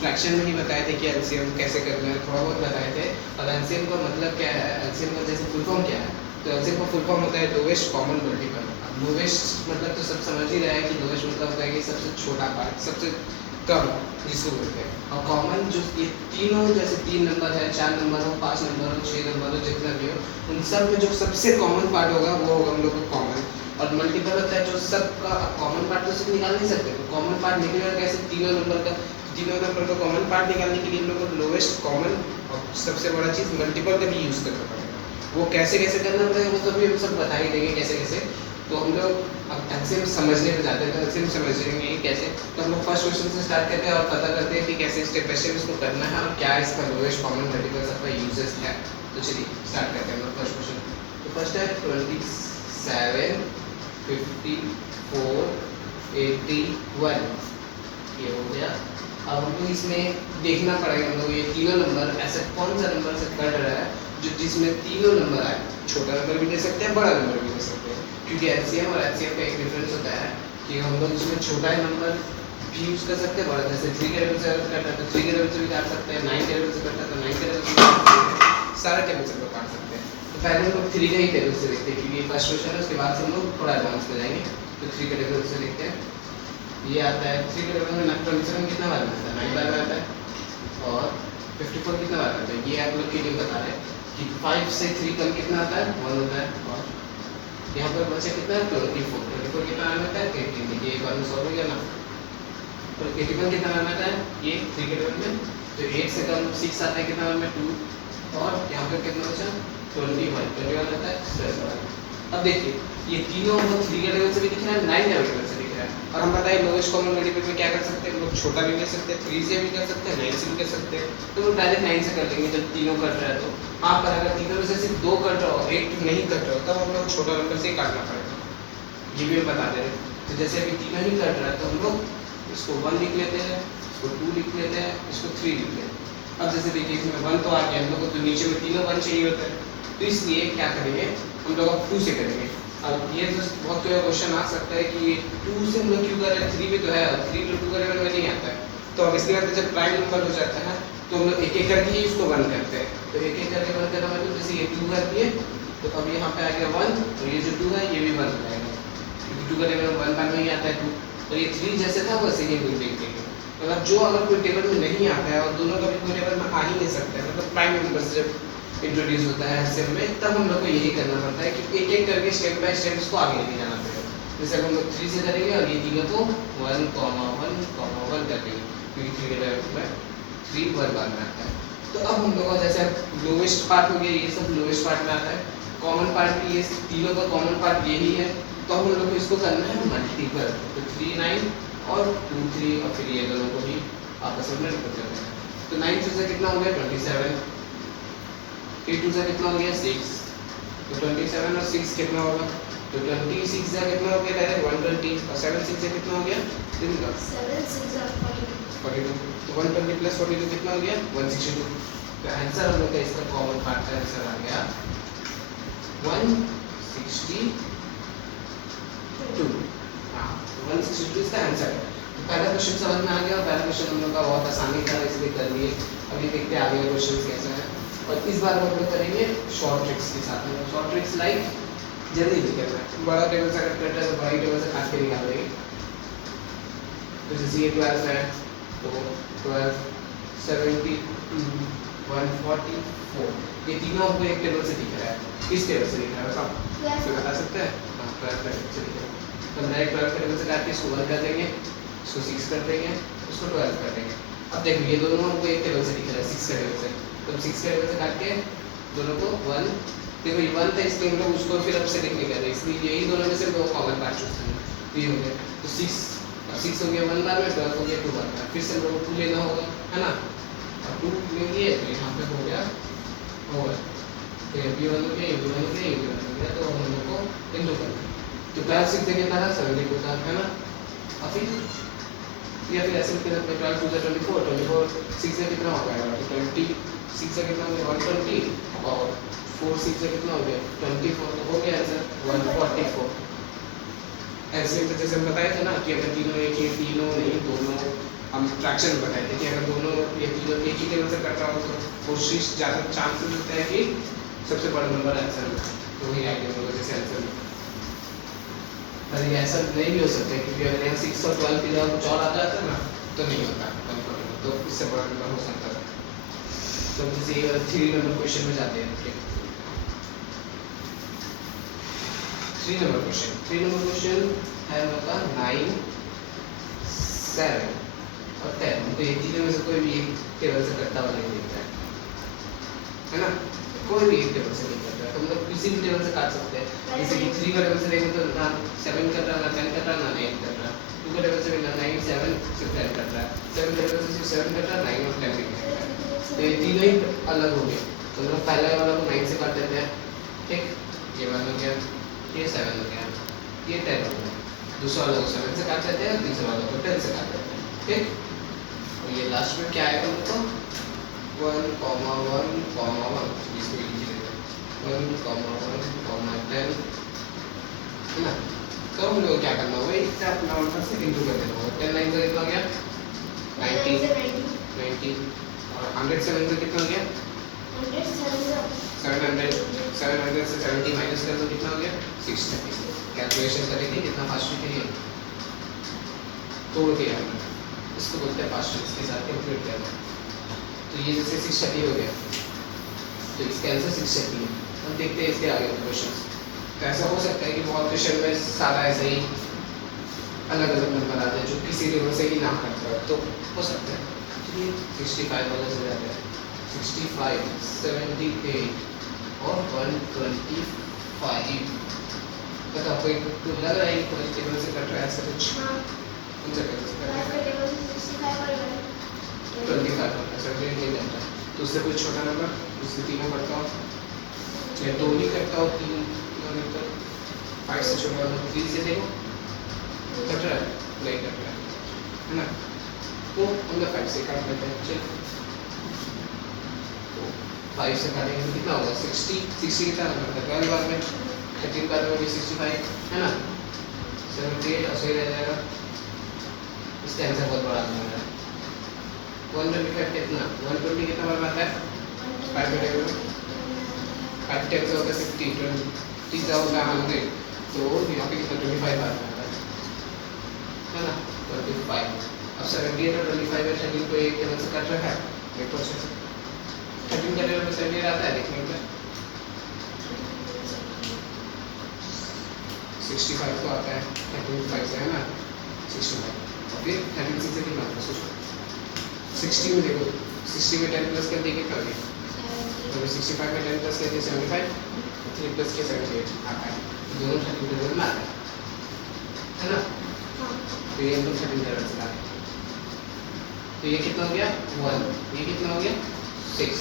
Fraction में ही बताए थे कि एलसीएम कैसे करना है, थोड़ा बहुत बताए थे। और एलसीएम का मतलब क्या है, एलसीएम का जैसे फुल फॉर्म क्या है, तो एलसीएम का फुल फॉर्म होता है लोवेस्ट कॉमन मल्टीपल। लोवेस्ट मतलब तो सब समझ ही रहा है कि लोवेस्ट मतलब होता है कि सबसे छोटा पार्ट, सबसे कम जिसको बोलते हैं। और कॉमन जो ये तीनों, जैसे 3 नंबर है, 4 नंबर हो, 5 नंबर हो, 6 नंबर हो, जितना भी हो, उन सब में जो सबसे कॉमन पार्ट होगा वो होगा हम लोग का कॉमन। और मल्टीपल होता है जो सबका कॉमन पार्ट तो सिर्फ निकाल नहीं सकते, तो कॉमन पार्ट निकलेगा कैसे, तीनों नंबर का। तीनों नंबर का कॉमन पार्ट निकालने के लिए हम लोग को लोवेस्ट कॉमन और सबसे बड़ा चीज़ मल्टीपल का भी यूज़ करना पड़ेगा। वो कैसे कैसे करना पड़ेगा वो तो भी हम सब बता ही देंगे कैसे कैसे। तो हम लोग अब एलसीएम समझने में जाते हैं, तो एलसीएम समझेंगे कैसे। तो हम लोग फर्स्ट क्वेश्चन से स्टार्ट करते हैं और पता करते हैं कि कैसे स्टेप बाय स्टेप इसको करना है और क्या इसका लोवेस्ट कॉमन मल्टीपल सबका यूजेस है। तो चलिए स्टार्ट करते हैं हम लोग फर्स्ट क्वेश्चन। तो फर्स्ट है 27, 54, 81, ये हो गया। अब हमको इसमें देखना पड़ेगा हम लोग ये तीनों नंबर ऐसा कौन सा नंबर से कट रहा है जो जिसमें तीनों नंबर आए। छोटा नंबर भी ले सकते हैं, बड़ा नंबर भी ले सकते हैं, क्योंकि एलसीएम और एचसीएफ का एक डिफरेंस होता है कि हम लोग इसमें छोटा नंबर भी यूज़ कर सकते हैं, बड़ा जैसे 3 के लेवल से कट रहा है तो 3 के लेवल से भी काट सकते हैं, 9 के लेवल से कट रहा है तो 9 के लेवल से भी काट सकते हैं, सारे टेबल से लोग काट सकते हैं। तो पहले हम लोग 3 का ही टेबल से देखते हैं क्योंकि फर्स्ट क्वेश्चन है, उसके बाद से हम लोग थोड़ा एडवांस पे जाएंगे। तो 3 के टेबल से देखते हैं। ये आता है 3 के टेबल में 27 कितना बार आता है, 9 बार आता है। और 54 कितना बार आता है, ये आप लोग के लिए बता रहे हैं कि 5 से 3 कम कितना आता है, 1 होता है। और यहाँ पर बचा कितना है 24 कितना आना आता है 18। देखिए एक बार में सॉल्व हो गया ना। तो 81 कितना आना आता है ये 3 के टेबल में, तो 8 से कम 6 आता है कितना में 2। और यहाँ पर कितना बचा 21 आता है 7। अब देखिए ये तीनों हम लोग 3 के लेवल से भी दिख रहा है, 9 के लेवल से दिख रहा है। और हम बताइए लोवेस्ट कॉमन मल्टीपल में क्या कर सकते हैं, हम लोग छोटा भी ले सकते हैं, 3 से भी कर सकते हैं, 9 से भी कर सकते हैं। तो वो डायरेक्ट 9 से कर लेंगे जब तीनों कट रहा है। तो हाँ, पर अगर तीनों में से सिर्फ 2 कट रहा हो, 1 नहीं कट रहा हो, तब हम लोग छोटा नंबर से ही काटना पड़ेगा, ये भी हम बता दे रहे हैं। तो जैसे अभी तीनों ही कट रहा है तो हम लोग इसको 1 लिख लेते हैं, इसको 2 लिख लेते हैं, इसको 3 लिख लेते हैं। अब जैसे देखिए इसमें 1 तो आ गया, हम लोग को तो नीचे में तीनों 1 चाहिए होता है, तो इसलिए क्या करेंगे हम लोग अब 2 से करेंगे। अब ये तो बहुत क्वेश्चन आ सकता है कि 2 से हम लोग क्यों कर रहे हैं, 3 भी तो है, 3 तो 2 करेंगे में नहीं आता है। तो अब इसके बाद जब प्राइम नंबर हो जाता है तो हम लोग एक एक करके ही उसको 1 करते हैं। तो एक एक करके 1 करना मतलब जैसे ये 2 कर दिए, तो अब यहाँ पे आ गया 1, और ये जो 2 है ये भी 1 हो जाएगा, क्योंकि 2 करने में 1 बार में ही आता है 2। और ये 3 जैसे था वैसे ही हम देख देंगे। मतलब जो अगर कोई टेबल में नहीं आता है और दोनों का भी कोई टेबल में आ ही नहीं सकता है, मतलब प्राइम नंबर से जब इंट्रोड्यूस होता है एलसीएम में, तब हम लोग को यही करना पड़ता है कि एक एक करके स्टेप बाय स्टेप इसको आगे लेके जाना पड़ेगा। जैसे हम लोग 3 से करेंगे और ये तीनों को 1, 1 कर देंगे, क्योंकि 3 के लेवल में 3 1 बार में आता है। तो अब हम लोग का जैसे लोवेस्ट पार्ट हो गया, ये सब लोवेस्ट पार्ट में आता है। कॉमन पार्ट भी ये तीनों का कॉमन पार्ट यही है, तो हम लोग को इसको करना है मल्टीपल। तो 3 9 और 2 3, और फिर ये दोनों को भी आपस में मल्टीपल करना है। तो 9 से कितना हो गया 27, 3 2 से कितना हो गया 6, तो 27 और 6 कितना होगा, तो 26 से कितना हो गया डायरेक्ट 120, और 7 6 से कितना हो गया 3 का 7 6 are 42. तो 120 प्लस 42 कितना हो गया 162। तो आंसर हम लोग का इसका कॉमन पार्ट का आंसर आ गया 162। हाँ, 162 इसका आंसर है। तो पहला क्वेश्चन समझ में आ गया, और पहला क्वेश्चन हम लोग का बहुत आसानी था इसलिए कर लिए। अभी देखते हैं आगे क्वेश्चन कैसा है। और इस बार हम लोग करेंगे शॉर्ट ट्रिक्स के साथ में। शॉर्ट ट्रिक्स लाइक जल्दी नहीं करना है, बड़ा टेबल से कट करता है तो बड़ा टेबल से काट के निकाल देंगे। तो जैसे ये 12 है तो 12 72 144, ये तीनों आपको एक टेबल से दिख रहा है। किस टेबल से दिख रहा है बताओ, इसको बता सकते हैं? हाँ, 12 टेबल से दिख रहा है। तो डायरेक्ट 12 टेबल से काट के इसको 1 कर देंगे, इसको 6 कर देंगे, इसको 12 कर देंगे। अब देखो ये दोनों हमको एक टेबल से दिख रहा है 6 के टेबल से, तो 6 के टेबल से काट के दोनों को 1, देखो ये 1 था इसलिए हम लोग उसको फिर अब से लिखने कर रहे हैं, इसलिए यही दोनों में से दो कॉमन पार्ट चूज करेंगे। तो ये हो गया, तो 6 हो गया 1 बार में, 12 हो गया 2 बार में, फिर से हम लोग को 2 लेना होगा, है ना। और 2 ले लिए तो यहाँ पे हो गया और तो ये भी 1 हो गया, ये भी 1 हो गया, ये भी 1 हो गया, तो हम लोग को इनटू करना है। तो 12 6 कितना था 70 होता है ना। और फिर या फिर ऐसे लिखते हैं 12 2 से 24, 24 6 से कितना हो गया, तो 26 से कितना हो गया 120, और 4 6 से कितना हो गया 24, तो हो गया आंसर 144। ऐसे तो जैसे हम बताए थे ना कि अगर तीनों एक ही, तीनों नहीं दोनों, हम फ्रैक्शन में बताए थे कि अगर दोनों ये तीनों एक ही टेबल से कट रहा हो तो कोशिश ज़्यादा चांसेस होता है कि सबसे बड़ा नंबर आंसर में, तो वही आइडिया होगा जैसे आंसर में। पर ये ऐसा नहीं भी हो सकता क्योंकि अगर यहाँ 6 और 12 की जगह कुछ और आ जाता ना तो नहीं होता कंफर्टेबल, तो इससे बड़ा नंबर हो सकता था। तो जैसे 3 नंबर क्वेश्चन में जाते हैं। 3 नंबर क्वेश्चन है आपका 9, 7 और 10। हमको एक चीज़ में से कोई भी एक टेबल से कटता हुआ नहीं दिखता है ना, कोई भी एक टेबल से नहीं कटता है, तो मतलब किसी भी टेबल से काट सकते हैं। जैसे कि 3 का टेबल से देखें तो ना 7 कट रहा, ना 10 कट रहा, ना 9 कट रहा। 2 का टेबल से भी ना 9, 7 सिर्फ 10 कट रहा है। 7 का टेबल से सिर्फ 7 कट रहा, 9 और 10 भी कट रहा है। तो ये तीनों ही अलग हो गए, तो मतलब पहला वाला को 9 से काट देते हैं, ठीक, ये 1 हो गया, ये 7 हो गया, ये 10 हो गया। दूसरा वाला को 7 से काट देते हैं, तीसरा वाला को 10 से काट देते हैं, ठीक। और ये लास्ट में क्या आएगा तो 1, 1, 1 इसको लिख देते हैं 1, 1, 10 है ना। तो हम लोग क्या करना होगा, इससे अपना नंबर से इंटू कर देना होगा। 10 9 से कितना हो गया 90 और 100 7 से कितना हो गया 700 से 70 माइनस कर दो कितना हो गया 630। कैलकुलेशन करेंगे कितना फास्ट है, तोड़ दिया हमने, इसको बोलते हैं फास्ट इसके साथ कैलकुलेट करना। तो ये जैसे 630 हो गया, तो इसका आंसर 630 है। हम देखते हैं इसके आगे क्वेश्चन। तो ऐसा हो सकता है कि बहुत क्वेश्चन में सारा ऐसा ही अलग अलग नंबर आ जाए जो किसी टेबल से ही ना करता है, तो हो सकता है। चलिए 65 वाला से जाते हैं। 65, 78 और 125। बताओ कोई लग रहा है कि कोई टेबल से कट रहा है ऐसा कुछ? कौन सा टेबल से कट रहा है? 25 ऐसा कोई नहीं करता। तो उससे कोई छोटा नंबर उससे 3 में करता हो या 2 नहीं करता हो, 3 तो 5 से छोटा नंबर 3 से देखो कट रहा है, नहीं कट रहा है ना, तो हम लोग 5 से काट लेते हैं। चलो 5 से काटेंगे तो कितना होगा 60 कितना नंबर था 12 बार में, 13 बार में भी 65 है ना, 78 और सही रह जाएगा। इसका आंसर बहुत बड़ा नंबर है। 125 कितना 120 कितना बार आता है 5 बटेगा 5 टेबल होगा 60 20 होगा 100, तो यहाँ पे कितना 25 बार आता है ना 25। अब 78 और 25 में 13 को एक टेबल से काट रखा है, देखो अच्छे से 13 का टेबल में 78 आता है देखने में 65 तो आता है 35 से है ना 65 और फिर 36 से कितना आता है 60 में देखो 60 में 10 प्लस कर देंगे कितना तो 65 में 10 प्लस करके 75 3 प्लस के 78 आता है, दोनों 13 टेबल में आता है ना। तो ये हम लोग 13 टेबल से लाते हैं, तो ये कितना हो गया 1, ये कितना हो गया 6,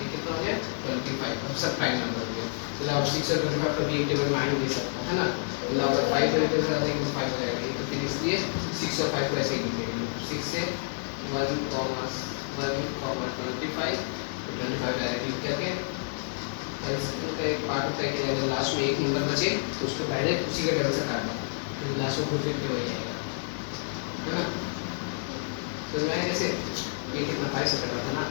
ये कितना हो गया 25। अब सब प्राइम नंबर हो गया, मतलब अब 6 और 25 कभी एक टेबल में आ नहीं सकता है ना, मतलब अगर 5 तरीके से आते हैं तो 5 हो जाएगा, तो फिर इसलिए 6 और 5 को ऐसे ही लिखेंगे 6 से 1, 25 डायरेक्ट लिख करके इसका एक पार्ट होता है कि अगर लास्ट में एक नंबर बचे तो उसको डायरेक्ट उसी के टेबल से काटना, तो लास्ट में फुल फिट हो जाएगा है ना। तो मैं जैसे ये कितना 5 से कटा था ना,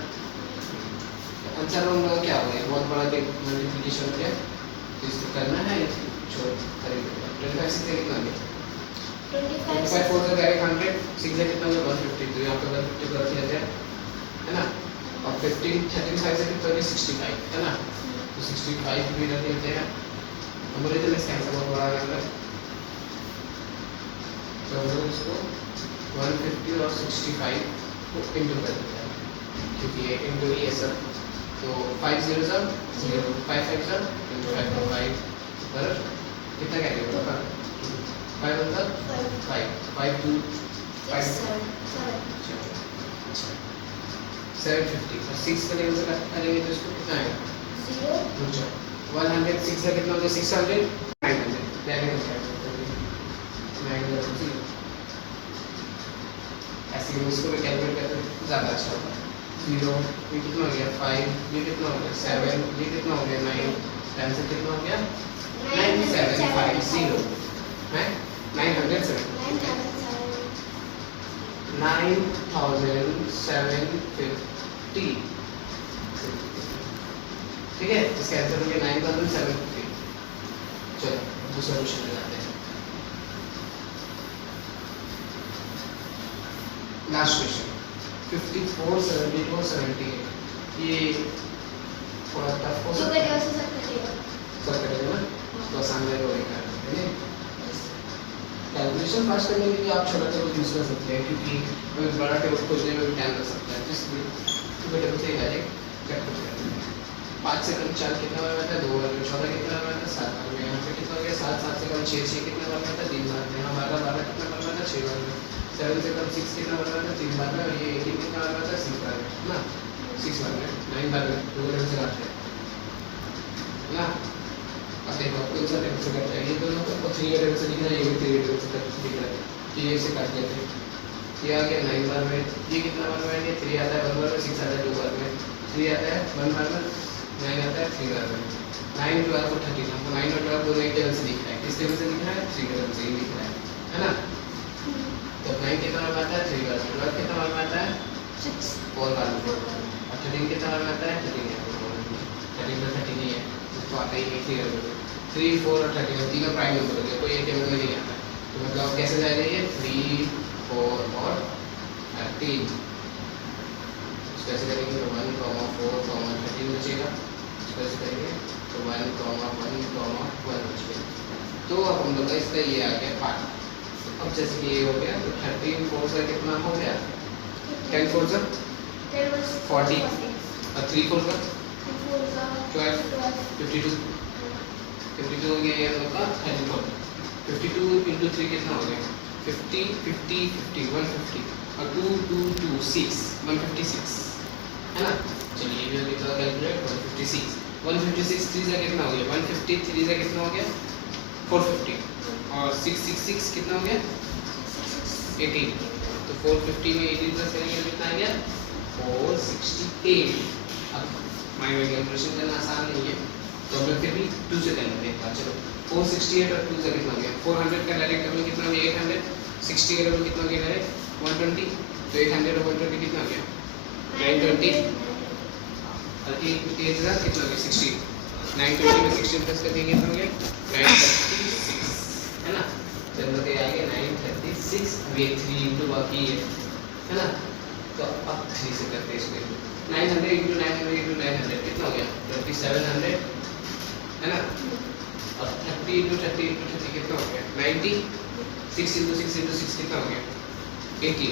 आंसर हम लोग क्या हो गया बहुत बड़ा मल्टीप्लिकेशन हो गया, तो इसको करना है छोड़ करेंगे 25 से कितना गया 25 4 से डायरेक्ट 100, 6 से कितना होगा 150, तो यहाँ पे 150 कर दिया जाए है ना। और 15 13 5 से कितना होगा 65 है ना, तो 65 भी रख देते हैं। हम बोले थे इसका आंसर बहुत बड़ा नंबर, तो हम लोग इसको 150 और 65 को इंटू कर देते हैं क्योंकि ये इंटू ही है सब, तो 5 0 0 5 5 0 इंटू 5 पर कितना क्या होगा 5 मतलब 5 5 2 5 750 और 6 का टेबल से करेंगे तो इसको कितना आएगा 106 का कितना होगा 600 900 ऐसे ही इसको भी कैलकुलेट करते ज़्यादा अच्छा होगा। 0 ये कितना हो गया 5, ये कितना हो गया 7, ये कितना हो गया 9, 10 से कितना हो गया 9750 है 907 9750, ठीक है, इसका आंसर हो गया 9750। चलो दूसरा क्वेश्चन में जाते हैं। लास्ट क्वेश्चन 54, 72 और 78, ये थोड़ा टफ हो तो सकता मेरे है, से सब कटेगा। सब करेगा ना, तो आसान रहेगा वही करना है। कैलकुलेशन फास्ट करने के लिए आप छोटा टेबल यूज कर सकते हैं, क्योंकि बड़ा टेबल खोजने में भी टाइम लग सकता है, इसलिए छोटे टेबल से डायरेक्ट कट कर सकते हैं। 5 से कम 4 कितना बार आता है, 2 बार में 14 कितना बार आता है, 7 बार में। यहाँ पे कितना हो गया 7, 7 से कम 6, 6 कितना बार आता है, 3 बार में। यहाँ 12, 12 कितना बार आता है, 6 बार में। 7 से कम 6 कितना बार आता है, 3 बार में। और ये 18 कितना बार आता है, 6 बार में, है ना, 6 बार में। 9 बार में 2 टेबल से काटते हैं ना। अब देखो कौन सा टेबल से काटते हैं, ये दोनों को 3 टेबल से दिख रहा है, ये भी 3 टेबल से दिख रहा है, ये इसे काट लेते हैं। ये आ गया 9 बार में, ये कितना बार में आएंगे, 3 आता है 1 बार में, 6 आता है 2 बार में, 3 आता है 1 बार में, 9 आता है 3 बार में। 9, 12 और 13, हमको 9 और 12 दोनों एक टेबल से दिख रहा है, किस टेबल से दिख रहा है, 3 टेबल से ही दिख रहा है ना। तो 9 कितना बार में आता है, 3 बार में। 12 कितना बार में आता है, 4 बार में। और 13 कितना बार में आता है, 13 तो 13 ही है, उसको आता ही नहीं 3 टेबल से। 3, 4 और 13 तीनों प्राइम नंबर होते हैं, कोई एक टेबल में नहीं आता है। तो मतलब कैसे जाएगा ये 3, 4 और 13, कैसे करेंगे, तो 1, 4, 13 बचेगा, कैसे करेंगे, तो 1, 1, 1 बचेगा। तो अब हम लोग का इसका ये आ गया पार्ट। अब जैसे कि ये हो गया, तो 13 4 से कितना हो गया, 10 4 से 40 और 3 4 का 12, 52 52 हो गया ये हम लोग का 34। 52 इंटू 3 कितना हो गया, 50 50 50 150 और 2 2 2 6 156, है ना। चलिए ये भी कितना कैलकुलेट, 156 156 3 से कितना हो गया, 150 3 से कितना हो गया, 450 और 666 कितना हो गया, 18। तो 450 में 18 प्लस करेंगे कितना आ गया, 468। अब माइंड में कैलकुलेशन करना आसान नहीं है, तो हम लोग फिर भी 2 से कर लेते हैं। चलो 468 और 2 से कितना हो गया, 400 का डायरेक्ट डबल कितना हो गया, 800, 60 का डबल कितना हो गया डायरेक्ट 120, तो 800 और 120 कितना हो गया, 920 और 8 कितना हो गया, 60। 920 में 16 प्लस कर देंगे कितना हो गया, 936, है ना। चलो तो ये आ गया 936, अब ये 3 इंटू बाकी है ना। तो अब 3 से करते हैं इसको, 900 इंटू 900 इंटू 900 कितना हो गया, 2700, है ना। और 30 इंटू 30 इंटू 30 कितना हो गया, 90। 6 इंटू 6 इंटू 6 कितना हो गया, 80।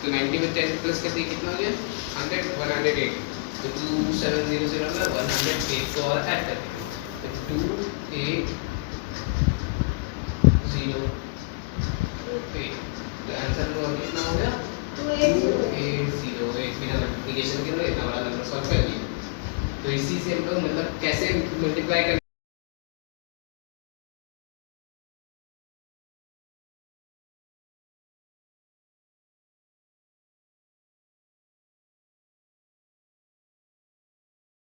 तो 90 में 10 प्लस कर दिए कितना हो गया, 100 108। तो 2700 में 108 को और ऐड कर देंगे, तो 2808। तो आंसर कितना हो गया, 2808। बिना मल्टीप्लिकेशन के इतना बड़ा नंबर सॉल्व कर लिया। तो इसी से हम लोग मतलब कैसे मल्टीप्लाई कर